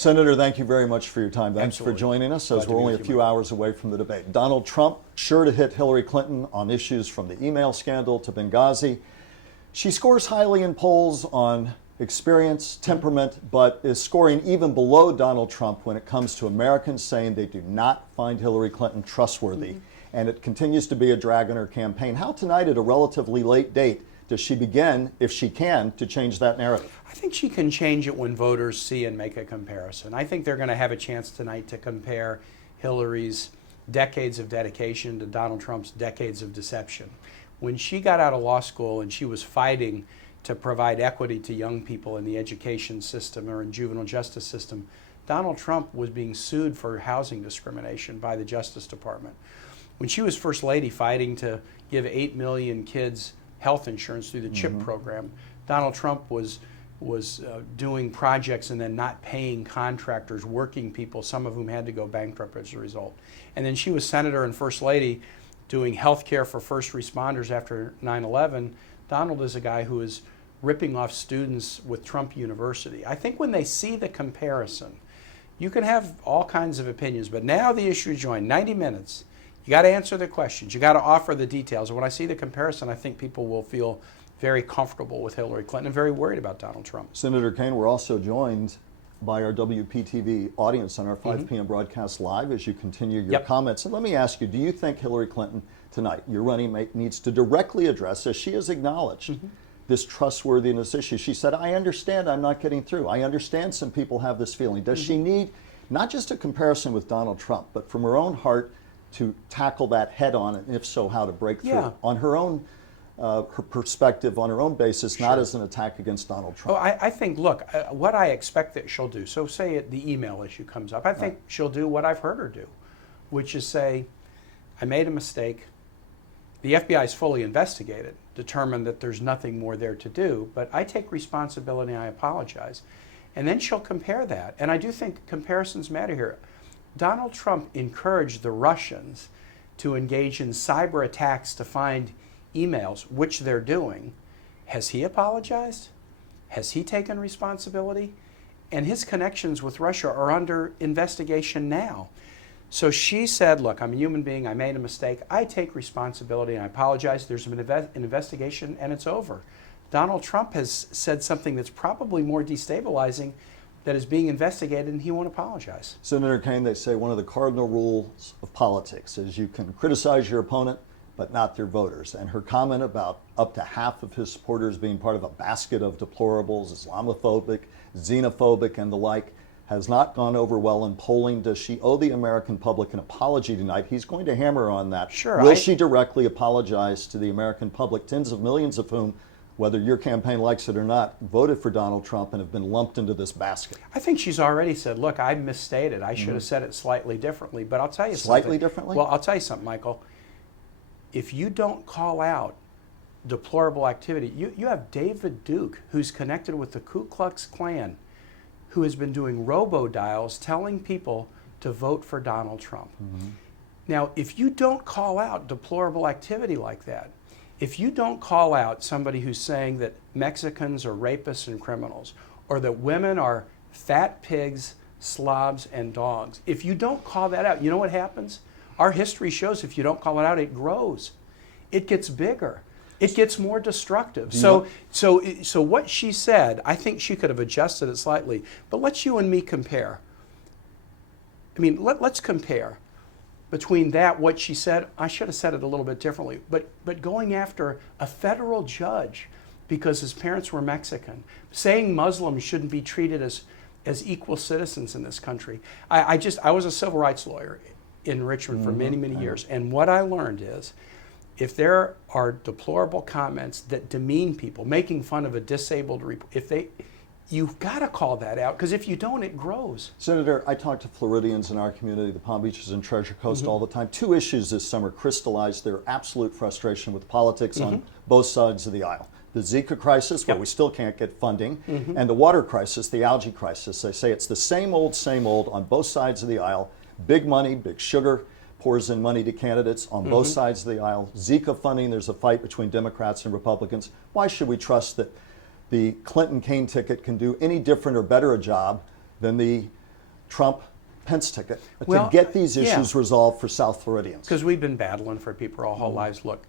Senator, thank you very much for your time. Thanks Absolutely. for joining us, Glad as to we're be only a with you, few Mike. hours away from the debate. Donald Trump, sure to hit Hillary Clinton on issues from the email scandal to Benghazi. She scores highly in polls on experience, temperament, but is scoring even below Donald Trump when it comes to Americans saying they do not find Hillary Clinton trustworthy. And it continues to be a drag on her campaign. How tonight, at a relatively late date, does she begin, if she can, to change that narrative? I think she can change it when voters see and make a comparison. I think they're going to have a chance tonight to compare Hillary's decades of dedication to Donald Trump's decades of deception. When she got out of law school and she was fighting to provide equity to young people in the education system or in juvenile justice system, Donald Trump was being sued for housing discrimination by the Justice Department. When she was First Lady fighting to give 8 million kids health insurance through the CHIP program, Donald Trump was doing projects and then not paying contractors, working people, some of whom had to go bankrupt as a result. And then she was Senator and First Lady doing health care for first responders after 9/11. Donald is a guy who is ripping off students with Trump University. I think when they see the comparison, you can have all kinds of opinions, but now the issue is joined. 90 minutes. You got to answer the questions. You got to offer the details. And when I see the comparison, I think people will feel very comfortable with Hillary Clinton and very worried about Donald Trump. Senator Kaine, we're also joined by our WPTV audience on our 5 p.m. broadcast live as you continue your comments. And let me ask you, do you think Hillary Clinton tonight, your running mate, needs to directly address, as she has acknowledged, this trustworthiness issue? She said, I understand I'm not getting through. I understand some people have this feeling. Does she need not just a comparison with Donald Trump, but from her own heart to tackle that head on, and if so, how to break through on her own her perspective, on her own basis, not as an attack against Donald Trump? Oh, I think, look, what I expect that she'll do, so say the email issue comes up, I think she'll do what I've heard her do, which is say, I made a mistake. The FBI is fully investigated, determined that there's nothing more there to do, but I take responsibility and I apologize. And then she'll compare that. And I do think comparisons matter here. Donald Trump encouraged the Russians to engage in cyber attacks to find emails, which they're doing. Has he apologized? Has he taken responsibility? And his connections with Russia are under investigation now. So she said, look, I'm a human being, I made a mistake, I take responsibility and I apologize, there's an investigation and it's over. Donald Trump has said something that's probably more destabilizing, that is being investigated, and he won't apologize. Senator Kaine, they say one of the cardinal rules of politics is you can criticize your opponent, but not their voters. And her comment about up to half of his supporters being part of a basket of deplorables, Islamophobic, xenophobic, and the like, has not gone over well in polling. Does she owe the American public an apology tonight? He's going to hammer on that. Sure. Will she directly apologize to the American public, tens of millions of whom, whether your campaign likes it or not, voted for Donald Trump and have been lumped into this basket? I think she's already said, look, I misstated. I should have said it slightly differently. But I'll tell you something. Slightly differently? Well, I'll tell you something, Michael. If you don't call out deplorable activity, you have David Duke, who's connected with the Ku Klux Klan, who has been doing robo-dials telling people to vote for Donald Trump. Now, if you don't call out deplorable activity like that, if you don't call out somebody who's saying that Mexicans are rapists and criminals, or that women are fat pigs, slobs, and dogs, if you don't call that out, you know what happens? Our history shows if you don't call it out, it grows. It gets bigger. It gets more destructive. So what she said, I think she could have adjusted it slightly. But let's you and me compare. I mean, let's compare between that, what she said. I should have said it a little bit differently. But going after a federal judge because his parents were Mexican, saying Muslims shouldn't be treated as equal citizens in this country. I was a civil rights lawyer in Richmond for many, many years. And what I learned is, if there are deplorable comments that demean people, making fun of a disabled, you've got to call that out, because if you don't, it grows. Senator, I talk to Floridians in our community, the Palm Beaches and Treasure Coast, all the time. Two issues this summer crystallized their absolute frustration with politics on both sides of the aisle. The Zika crisis, where we still can't get funding, and the water crisis, the algae crisis. They say it's the same old on both sides of the aisle. Big money, big sugar pours in money to candidates on both sides of the aisle. Zika funding, there's a fight between Democrats and Republicans. Why should we trust that the Clinton-Kaine ticket can do any different or better a job than the Trump-Pence ticket Well, to get these issues resolved for South Floridians? Because we've been battling for people our whole lives. Look,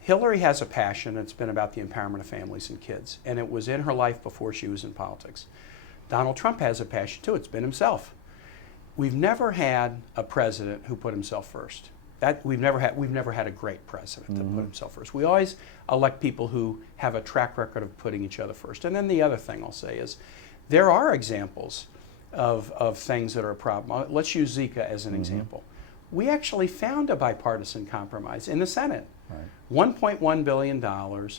Hillary has a passion. It's been about the empowerment of families and kids, and it was in her life before she was in politics. Donald Trump has a passion too. It's been himself. We've never had a president who put himself first. We've never had a great president that put himself first. We always elect people who have a track record of putting each other first. And then the other thing I'll say is there are examples of things that are a problem. Let's use Zika as an example. We actually found a bipartisan compromise in the Senate. Right. $1.1 billion.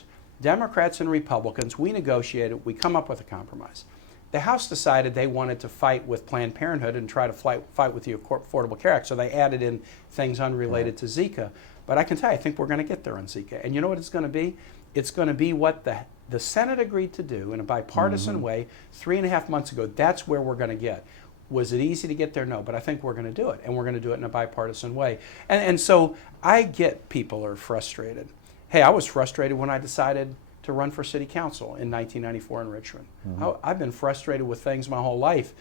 Democrats and Republicans, we negotiated, we come up with a compromise. The House decided they wanted to fight with Planned Parenthood and try to fight with the Affordable Care Act, so they added in things unrelated to Zika. But I can tell you, I think we're going to get there on Zika. And you know what it's going to be? It's going to be what the Senate agreed to do in a bipartisan way 3.5 months ago. That's where we're going to get. Was it easy to get there? No, but I think we're going to do it, and we're going to do it in a bipartisan way. And so I get people are frustrated. Hey, I was frustrated when I decided to run for city council in 1994 in Richmond. I've been frustrated with things my whole life.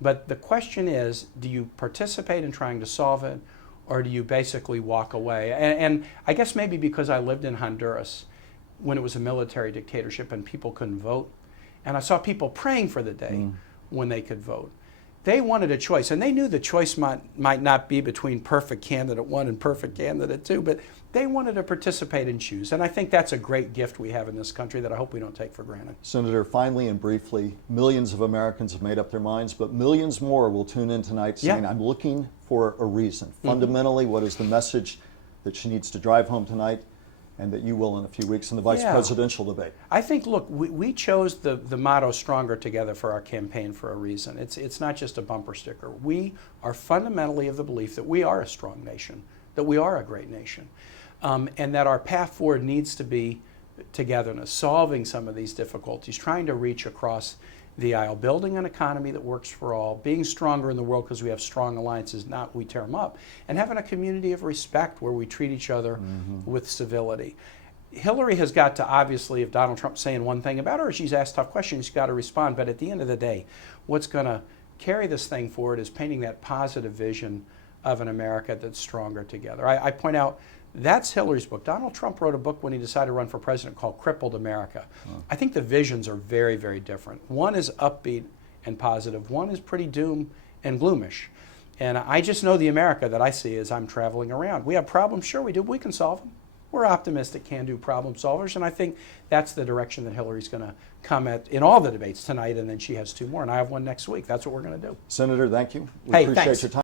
But the question is, do you participate in trying to solve it, or do you basically walk away? And I guess maybe because I lived in Honduras when it was a military dictatorship and people couldn't vote, and I saw people praying for the day when they could vote. They wanted a choice, and they knew the choice might not be between perfect candidate 1 and perfect candidate 2, but they wanted to participate and choose. And I think that's a great gift we have in this country that I hope we don't take for granted. Senator, finally and briefly, millions of Americans have made up their minds, but millions more will tune in tonight saying, I'm looking for a reason. Fundamentally, what is the message that she needs to drive home tonight, and that you will in a few weeks in the vice presidential debate? I think, look, we chose the motto Stronger Together for our campaign for a reason. It's not just a bumper sticker. We are fundamentally of the belief that we are a strong nation, that we are a great nation, and that our path forward needs to be togetherness, solving some of these difficulties, trying to reach across the aisle, building an economy that works for all, being stronger in the world because we have strong alliances, not we tear them up, and having a community of respect where we treat each other with civility. Hillary has got to, obviously, if Donald Trump's saying one thing about her, she's asked tough questions, she's got to respond. But at the end of the day, what's going to carry this thing forward is painting that positive vision of an America that's stronger together. I point out, that's Hillary's book. Donald Trump wrote a book when he decided to run for president called Crippled America. I think the visions are very, very different. One is upbeat and positive. One is pretty doom and gloomish. And I just know the America that I see as I'm traveling around. We have problems, sure we do, but we can solve them. We're optimistic, can-do problem solvers, and I think that's the direction that Hillary's going to come at in all the debates tonight, and then she has 2 more, and I have one next week. That's what we're going to do. Senator, thank you. We Hey, appreciate thanks. your time.